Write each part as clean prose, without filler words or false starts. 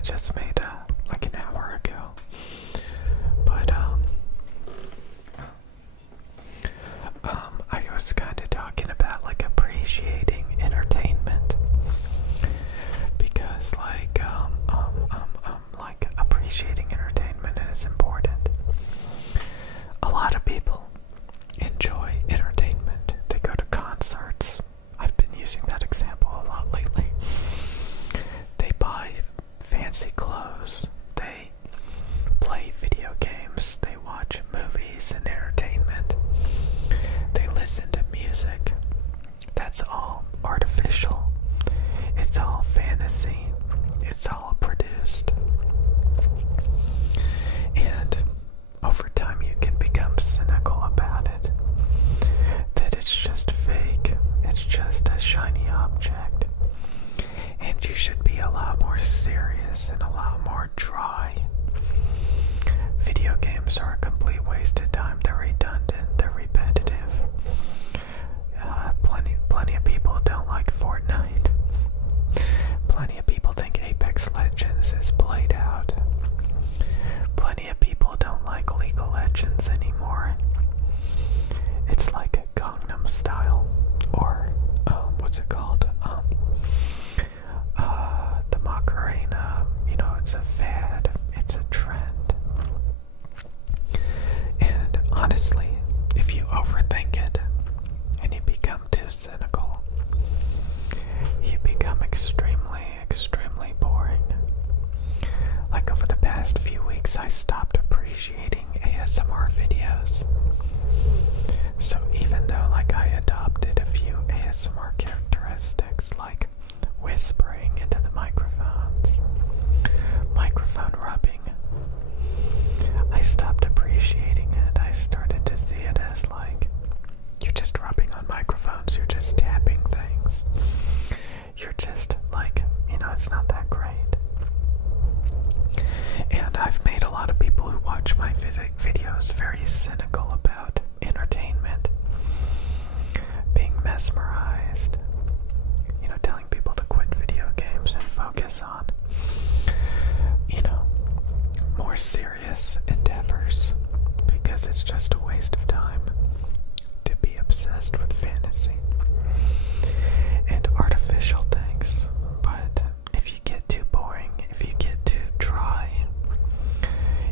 I just made like an hour ago. But I was kind of talking about like appreciating entertainment, because like appreciating entertainment is important. A lot of people enjoy entertainment. They go to concerts. I've been using that example a lot lately. They buy fancy clothes. They play video games. They watch movies and entertainment. They listen to music. That's all artificial. It's all fantasy. It's all produced. And over time you can become cynical about it. That it's just fake. It's just a shiny object. And you should be a lot more serious and a lot more dry. Video games are a complete waste of time. They're redundant. They're repetitive. Plenty of people don't like Fortnite. Plenty of people think Apex Legends is played out. Plenty of people don't like League of Legends anymore. It's like Gangnam Style, or what's it called? The Macarena. You know, it's a fad. It's a trend. And honestly, if you overthink it and you become too cynical, you become extremely, extremely boring. Like over the past few weeks, I stopped appreciating ASMR videos. So even though like I adopted a few ASMR characteristics, like whispering into the microphones, microphone rubbing, I stopped appreciating it. I started to see it as like, you're just rubbing on microphones, you're just tapping things. You're just like, you know, it's not that great. And I've made a lot of people who watch my videos very cynical about entertainment, being mesmerized, you know, telling people to quit video games and focus on, you know, more serious endeavors, because it's just a waste of time to be obsessed with fantasy and artificial things. But if you get too boring, if you get too dry,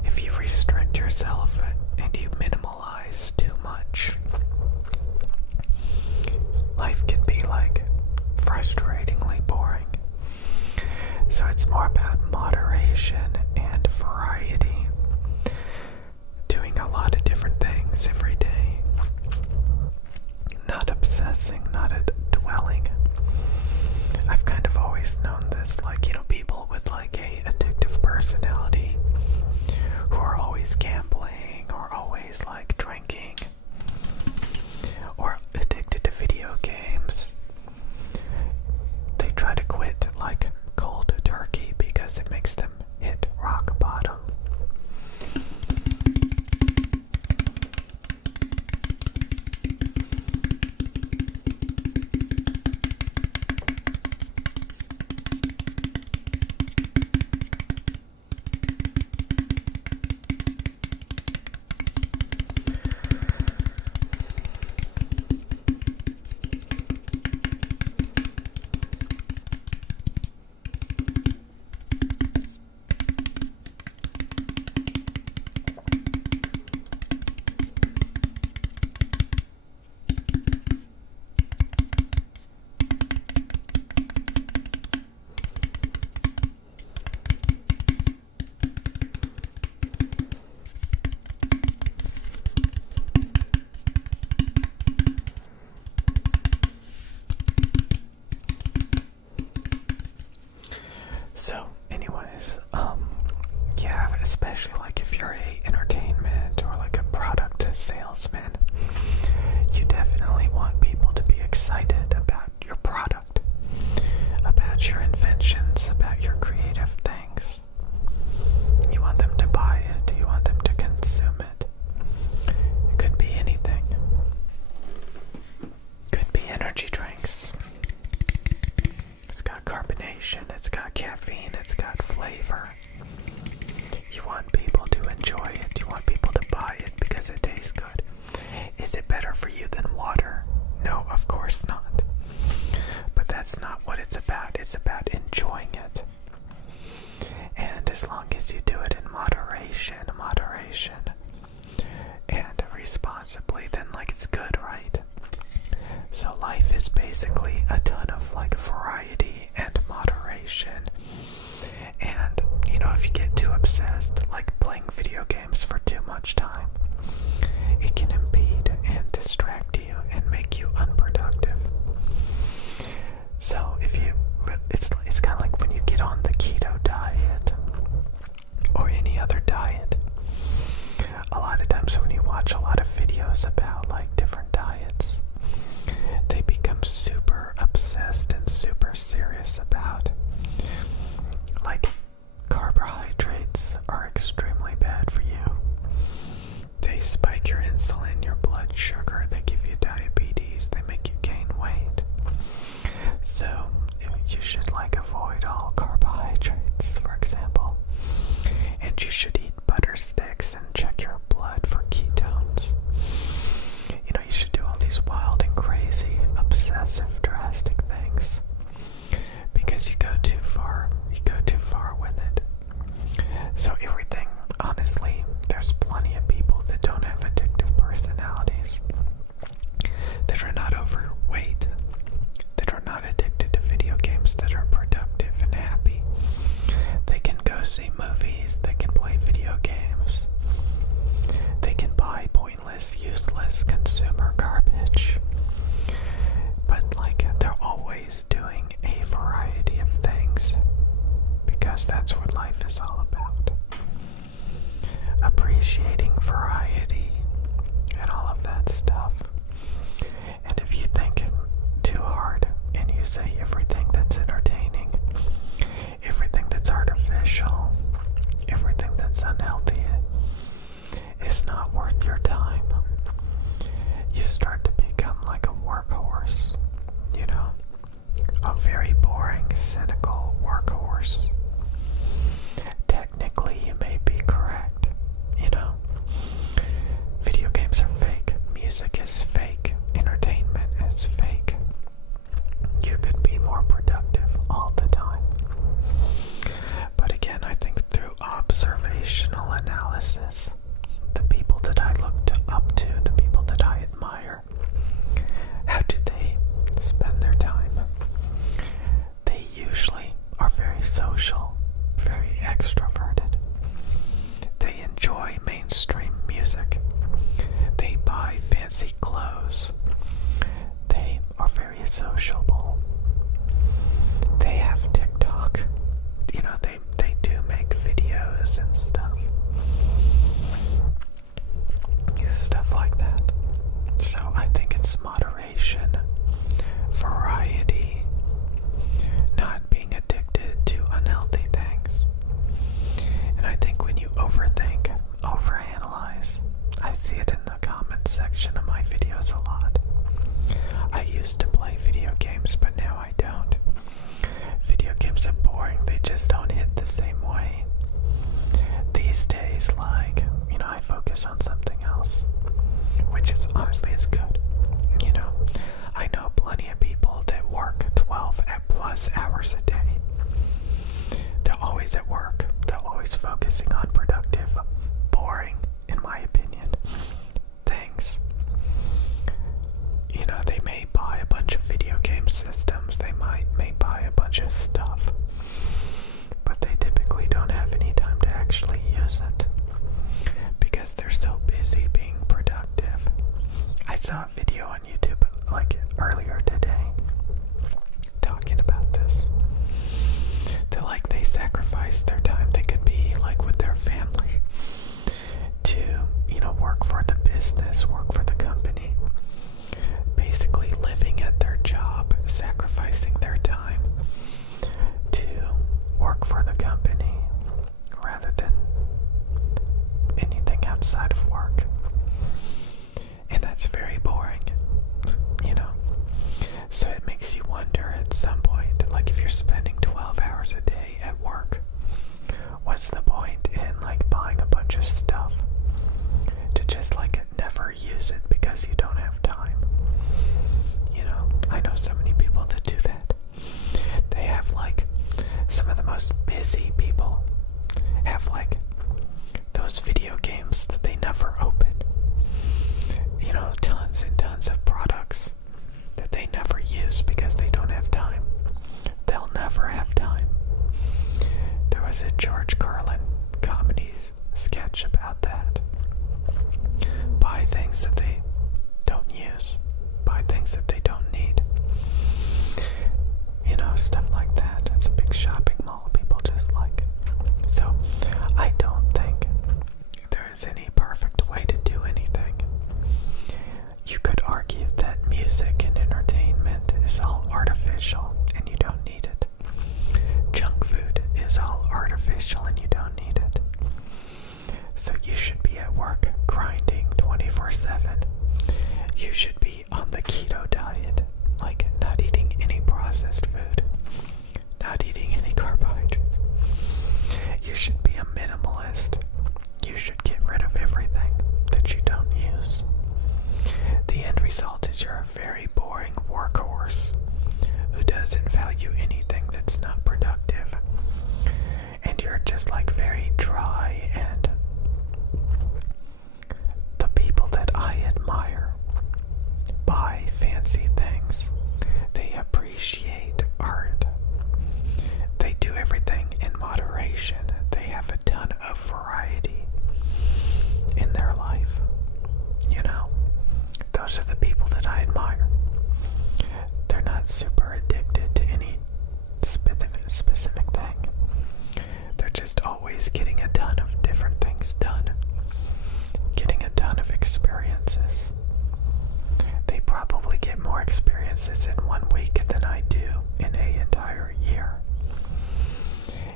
if you restrict yourself and you minimalize too much, life can be like frustratingly boring. So it's more about moderation and variety, doing a lot of different things every day, not obsessing, not dwelling. I've kind of always known this, like, you know, people with like a addictive personality who are always gambling or always like drinking or addicted to video games. They try to quit like cold turkey because it makes them hit rock bottom. So, anyways, yeah, especially like if you're a entertainment or like a product salesman, you definitely want people to be excited about your product, about your inventions, about your creative things. You want them to buy it, you want them to consume it. It could be anything. Could be energy drinks. It's got got carbonation, it's got caffeine, it's got flavor. You want people to enjoy it, you want people to buy it because it tastes good. Is it better for you than water? No, of course not. But that's not what it's about. It's about enjoying it. And as long as you do it in moderation, and responsibly, then like it's good, right? So life is basically a ton of like variety and moderation. And you know, if you get too obsessed, like playing video games for too much time, it can impede and distract you and make you unproductive. So if you, it's kind of like when you get on the keto diet or any other diet. A lot of times when you watch a lot of videos about like different diets, they become super obsessed and super serious about like carbohydrates are extremely bad for you. They spike your insulin, your blood sugar, they give you diabetes, they make you gain weight. So you should like avoid all carbohydrates, for example. And you should eat butter sticks and check your blood for ketones. You know, you should do all these wild and crazy, obsessive, drastic things. Because you go too far with it. So everything, honestly, there's plenty of people that don't have addictive personalities, that are not overweight, that are not addicted to video games, that are productive and happy. They can go see movies, they can play video games, they can buy pointless, useless consumer garbage. But like, they're always doing a variety of things, because that's what life is all about. Appreciating variety and all of that stuff. And if you think too hard and you say everything that's entertaining, everything that's artificial, everything that's unhealthy is not worth your time, you start to become like a workhorse, you know, a very boring, cynical workhorse. Technically, you may be correct, you know. Video games are fake, music is fake, entertainment is fake. You could be more productive all the time. But again, I think through observational analysis, the people that I looked up to, the people that I admire, how do they spend their time? They usually are very social, very extroverted. They enjoy mainstream music. They buy fancy clothes. They are very sociable. They have TikTok. You know, they do make videos and stuff. Stuff like that. So I think it's moderation, variety, not being addicted to unhealthy things. And I think when you overthink, overanalyze, I see it in the comments section of my videos a lot. I used to play video games, but now I don't. Video games are boring, they just don't hit the same way. These days, like, you know, I focus on something else, which is honestly is good. You know, I know plenty of people that work 12 plus hours a day. They're always at work. They're always focusing on productive, boring, in my opinion, things. You know, they may buy a bunch of video game systems. They may buy a bunch of stuff. But they typically don't have any time to actually use it, because they're so busy being productive. I saw a video on YouTube like earlier today talking about this. They're like, they sacrifice their time. They could be like with their family to, you know, work for the business, work for the company, basically living at their job, sacrificing their time to work for the company rather than anything outside of work. And that's very boring, you know. So it makes you wonder at some point, like, if if you're spending 12 hours a day at work, what's the point in like buying a bunch of stuff to just like never use it because you don't have time? You know, I know so many people that do that. They have like, some of the most busy people have like those video games that they never open. You know, tons and tons of products that they never use because they don't have time. They'll never have time. There was a George Carlin comedy sketch about that. Buy things that they don't use. Buy things that they don't need. You know, stuff like that. It's a big shopping mall. People just like. So, I don't think there is any perfect way to do anything. You could argue that music and entertainment is all artificial and you don't need it. Junk food is all artificial and you don't need it. So you should be at work grinding 24/7. You should be on the keto diet, like not eating any processed food, not eating any carbohydrates. You should be a minimalist. You should get rid of everything that you don't use. The end result is you're a very boring workhorse who doesn't value anything that's not productive. And you're just like very dry. And the people that I admire buy fancy things. They appreciate art. They do everything in moderation. They have a ton of variety in their life. You know, those are the people that I admire. They're not super addicted to any specific thing. They're just always getting a ton of different things done. Getting a ton of experiences. They probably get more experiences in 1 week than I do in an entire year.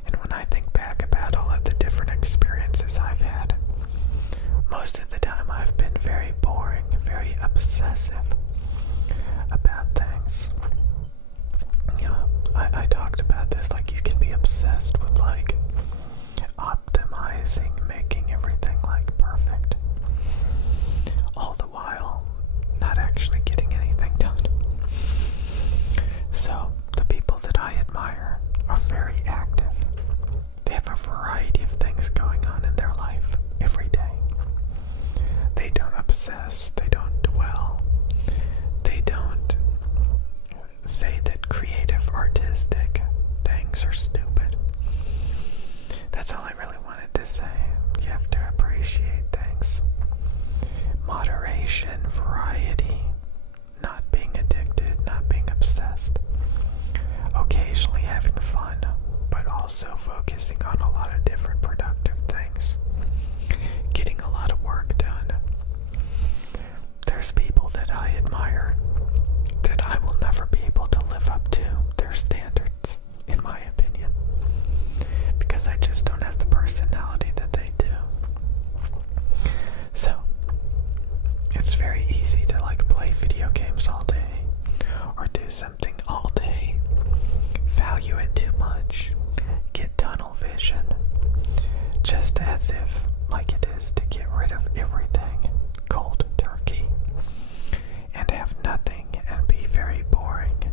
And when I think back about all of the different experiences I've had, most of the time I've been very boring, very obsessive about things. You know, I talked about this, like you can be obsessed with like optimizing, making everything like perfect, all the while not actually getting anything done. So the people that I admire are very active. They have a variety of things going on in their life every day. They don't obsess, they don't dwell, they don't say that creative, artistic things are stupid. That's all I really wanted to say. You have to appreciate things. Moderation, variety, not being addicted, not being obsessed. Occasionally having fun, but also focusing on a lot of different productive things. Getting a lot of work done. There's people that I admire that I will never be able to live up to their standards, in my opinion, because I just don't have the personality that they do. So, it's very easy to like play video games all day, or do something all day, value it too much, get tunnel vision, just as if like it is to get rid of everything cold turkey, and have nothing and be very boring,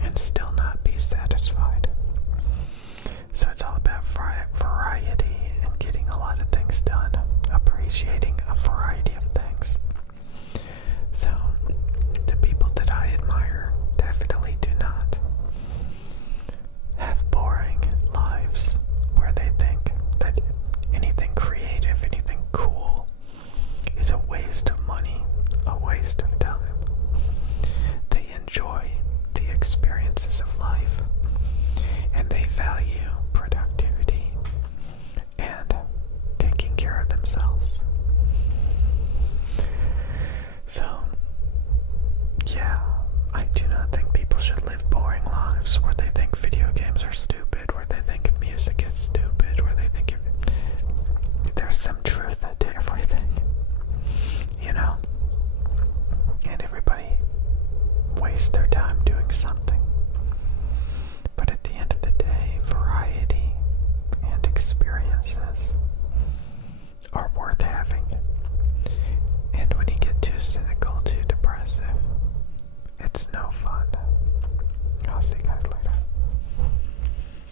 and still not be satisfied. So it's all about variety and getting a lot of things done, appreciating a variety of things. So the people that I admire definitely do not have boring lives where they think that anything creative, anything cool is a waste of money, a waste of time. They enjoy the experiences of life, and they value productivity and taking care of themselves. So, yeah, I do not think people should live boring lives where they think video games are stupid, where they think music is stupid, where they think there's some truth to everything, you know? And everybody wastes their time doing something. experiences are worth having. And when you get too cynical, too depressive, it's no fun. I'll see you guys later.